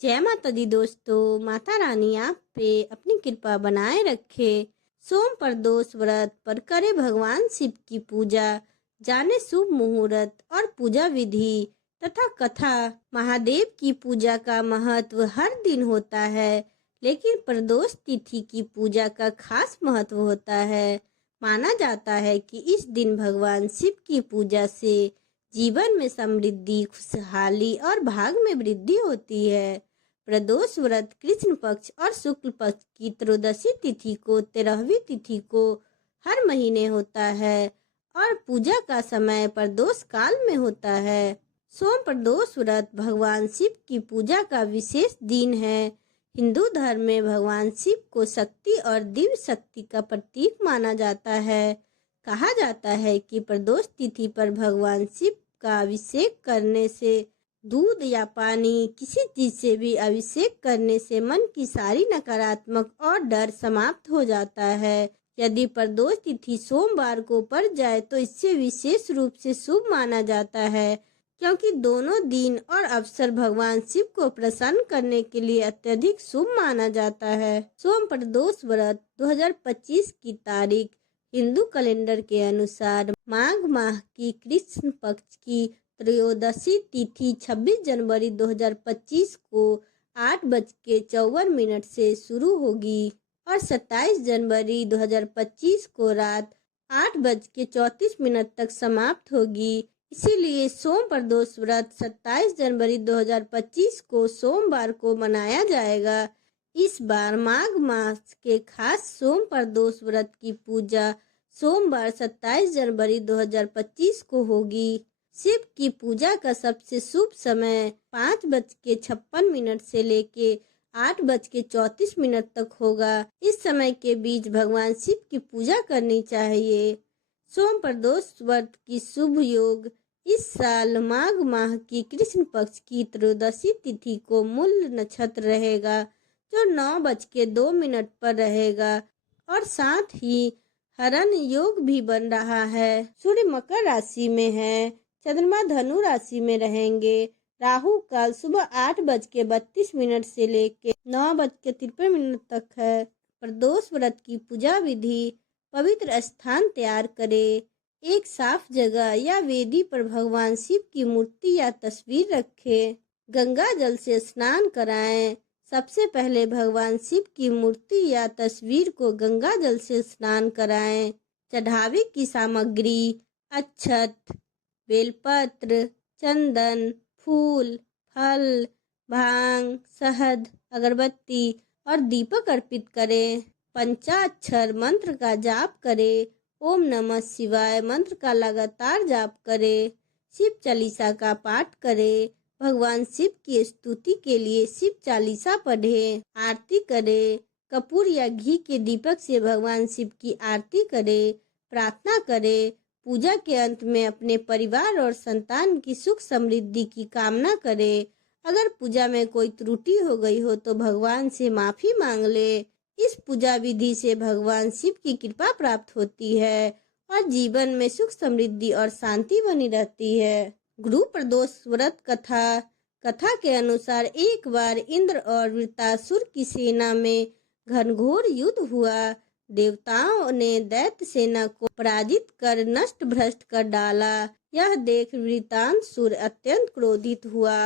जय माता दी दोस्तों। माता रानी आप पे अपनी कृपा बनाए रखे। सोम प्रदोष व्रत पर करे भगवान शिव की पूजा, जाने शुभ मुहूर्त और पूजा विधि तथा कथा। महादेव की पूजा का महत्व हर दिन होता है, लेकिन प्रदोष तिथि की पूजा का खास महत्व होता है। माना जाता है कि इस दिन भगवान शिव की पूजा से जीवन में समृद्धि, खुशहाली और भाग में वृद्धि होती है। प्रदोष व्रत कृष्ण पक्ष और शुक्ल पक्ष की त्रयोदशी तिथि को 13वीं तिथि को हर महीने होता है और पूजा का समय प्रदोष काल में होता है। सोम प्रदोष व्रत भगवान शिव की पूजा का विशेष दिन है। हिंदू धर्म में भगवान शिव को शक्ति और दिव्य शक्ति का प्रतीक माना जाता है। कहा जाता है कि प्रदोष तिथि पर भगवान शिव का अभिषेक करने से, दूध या पानी किसी चीज से भी अभिषेक करने से मन की सारी नकारात्मक और डर समाप्त हो जाता है। यदि प्रदोष तिथि सोमवार को पड़ जाए तो इससे विशेष रूप से शुभ माना जाता है, क्योंकि दोनों दिन और अवसर भगवान शिव को प्रसन्न करने के लिए अत्यधिक शुभ माना जाता है। सोम प्रदोष व्रत 2025 की तारीख हिंदू कैलेंडर के अनुसार माघ माह की कृष्ण पक्ष की त्रयोदशी तिथि 26 जनवरी 2025 को 8:54 से शुरू होगी और 27 जनवरी 2025 को रात 8:34 तक समाप्त होगी। इसीलिए सोम प्रदोष व्रत 27 जनवरी 2025 को सोमवार को मनाया जाएगा। इस बार माघ मास के खास सोम प्रदोष व्रत की पूजा सोमवार 27 जनवरी 2025 को होगी। शिव की पूजा का सबसे शुभ समय 5:56 से लेके 8:34 तक होगा। इस समय के बीच भगवान शिव की पूजा करनी चाहिए। सोम प्रदोष व्रत की शुभ योग इस साल माघ माह की कृष्ण पक्ष की त्रयोदशी तिथि को मूल नक्षत्र रहेगा, जो 9:02 पर रहेगा और साथ ही हरण योग भी बन रहा है। सूर्य मकर राशि में है, चंद्रमा धनु राशि में रहेंगे। राहु काल सुबह 8:32 से लेके 9:53 तक है। प्रदोष व्रत की पूजा विधि: पवित्र स्थान तैयार करें। एक साफ जगह या वेदी पर भगवान शिव की मूर्ति या तस्वीर रखें। गंगा जल से स्नान कराएं। सबसे पहले भगवान शिव की मूर्ति या तस्वीर को गंगा जल से स्नान कराएं। चढ़ावे की सामग्री: अक्षत, बेलपत्र, चंदन, फूल, फल, भांग, शहद, अगरबत्ती और दीपक अर्पित करें। पंचाक्षर मंत्र का जाप करें। ओम नमः शिवाय मंत्र का लगातार जाप करें। शिव चालीसा का पाठ करें। भगवान शिव की स्तुति के लिए शिव चालीसा पढ़ें। आरती करें। कपूर या घी के दीपक से भगवान शिव की आरती करें। प्रार्थना करें। पूजा के अंत में अपने परिवार और संतान की सुख समृद्धि की कामना करें। अगर पूजा में कोई त्रुटि हो गई हो तो भगवान से माफी मांग ले। इस पूजा विधि से भगवान शिव की कृपा प्राप्त होती है और जीवन में सुख समृद्धि और शांति बनी रहती है। गुरु प्रदोष व्रत कथा के अनुसार एक बार इंद्र और वृत्तासुर की सेना में घनघोर युद्ध हुआ। देवताओं ने दैत्य सेना को पराजित कर नष्ट भ्रष्ट कर डाला। यह देख वृत्तासुर अत्यंत क्रोधित हुआ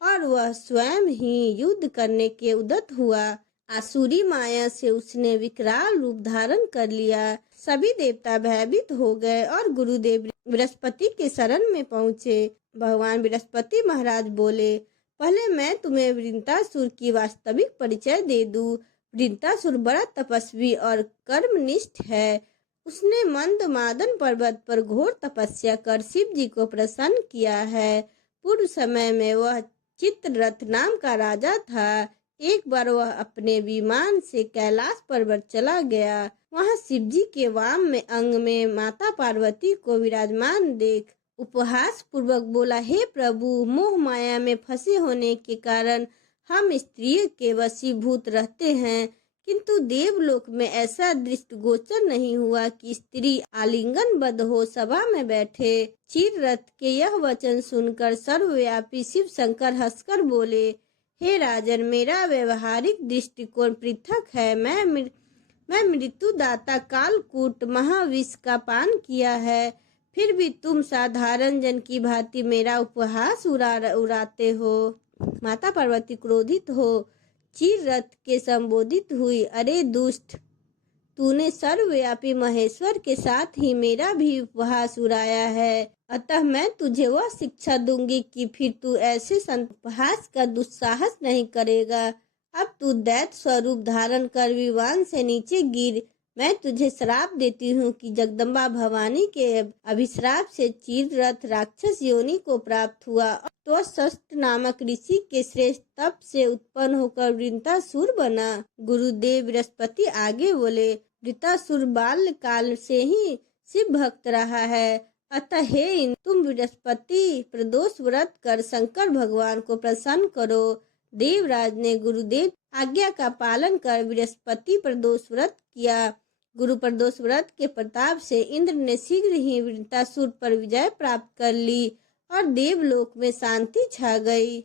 और वह स्वयं ही युद्ध करने के उद्यत हुआ। आसुरी माया से उसने विकराल रूप धारण कर लिया। सभी देवता भयभीत हो गए और गुरुदेव बृहस्पति के शरण में पहुँचे। भगवान बृहस्पति महाराज बोले, पहले मैं तुम्हें वृत्तासुर की वास्तविक परिचय दे दूं। वृत्तासुर बड़ा तपस्वी और कर्मनिष्ठ है। उसने मंदमादन पर्वत पर घोर तपस्या कर शिव जी को प्रसन्न किया है। पूर्व समय में वह चित्ररथ नाम का राजा था। एक बार वह अपने विमान से कैलाश पर्वत चला गया। वहां शिवजी के वाम में अंग में माता पार्वती को विराजमान देख उपहास पूर्वक बोला, हे प्रभु, मोह माया में फंसे होने के कारण हम स्त्रियों के वशीभूत रहते हैं, किंतु देवलोक में ऐसा दृष्टि गोचर नहीं हुआ कि स्त्री आलिंगनबद्ध हो सभा में बैठे। चित्ररथ के यह वचन सुनकर सर्वव्यापी शिव शंकर हंसकर बोले, हे राजन, मेरा व्यवहारिक दृष्टिकोण पृथक है। मैं मृत्युदाता कालकूट महाविष का पान किया है, फिर भी तुम साधारण जन की भांति मेरा उपहास उड़ाते हो। माता पार्वती क्रोधित हो चीर रथ के संबोधित हुई, अरे दुष्ट, तूने सर्वव्यापी महेश्वर के साथ ही मेरा भी उपहास उड़ाया है, अतः मैं तुझे वह शिक्षा दूंगी कि फिर तू ऐसे उपहास का दुस्साहस नहीं करेगा। अब तू दैत्य स्वरूप धारण कर विमान से नीचे गिर। मैं तुझे श्राप देती हूँ कि जगदम्बा भवानी के अभिश्राप से चीररथ राक्षस योनि को प्राप्त हुआ तो शस्त्र नामक ऋषि के श्रेष्ठ तप से उत्पन्न होकर वृंतासुर बना। गुरुदेव बृहस्पति आगे बोले, वृंतासुर बाल्य काल से ही शिव भक्त रहा है, अतः हे इंद्र, तुम बृहस्पति प्रदोष व्रत कर शंकर भगवान को प्रसन्न करो। देवराज ने गुरुदेव आज्ञा का पालन कर बृहस्पति प्रदोष व्रत किया। गुरु प्रदोष व्रत के प्रताप से इंद्र ने शीघ्र ही वृंतासुर पर विजय प्राप्त कर ली और देवलोक में शांति छा गई।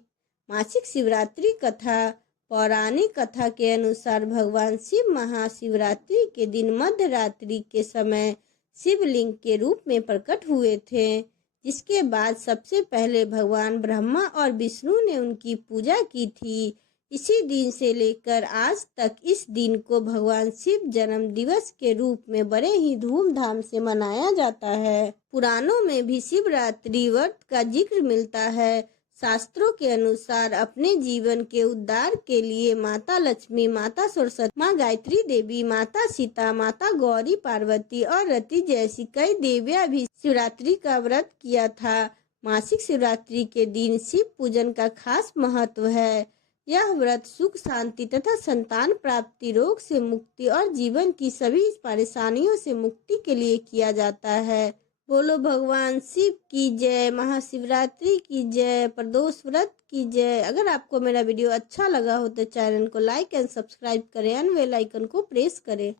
मासिक शिवरात्रि कथा। पौराणिक कथा के अनुसार भगवान शिव महाशिवरात्रि के दिन मध्य रात्रि के समय शिवलिंग के रूप में प्रकट हुए थे, जिसके बाद सबसे पहले भगवान ब्रह्मा और विष्णु ने उनकी पूजा की थी। इसी दिन से लेकर आज तक इस दिन को भगवान शिव जन्म दिवस के रूप में बड़े ही धूमधाम से मनाया जाता है। पुराणों में भी शिवरात्रि व्रत का जिक्र मिलता है। शास्त्रों के अनुसार अपने जीवन के उद्धार के लिए माता लक्ष्मी, माता सरस्वती, माँ गायत्री देवी, माता सीता, माता गौरी, पार्वती और रति जैसी कई देवियां भी शिवरात्रि का व्रत किया था। मासिक शिवरात्रि के दिन शिव पूजन का खास महत्व है। यह व्रत सुख, शांति तथा संतान प्राप्ति, रोग से मुक्ति और जीवन की सभी परेशानियों से मुक्ति के लिए किया जाता है। बोलो भगवान शिव की जय, महाशिवरात्रि की जय, प्रदोष व्रत की जय। अगर आपको मेरा वीडियो अच्छा लगा हो तो चैनल को लाइक एंड सब्सक्राइब करें, बेल आइकन को प्रेस करें।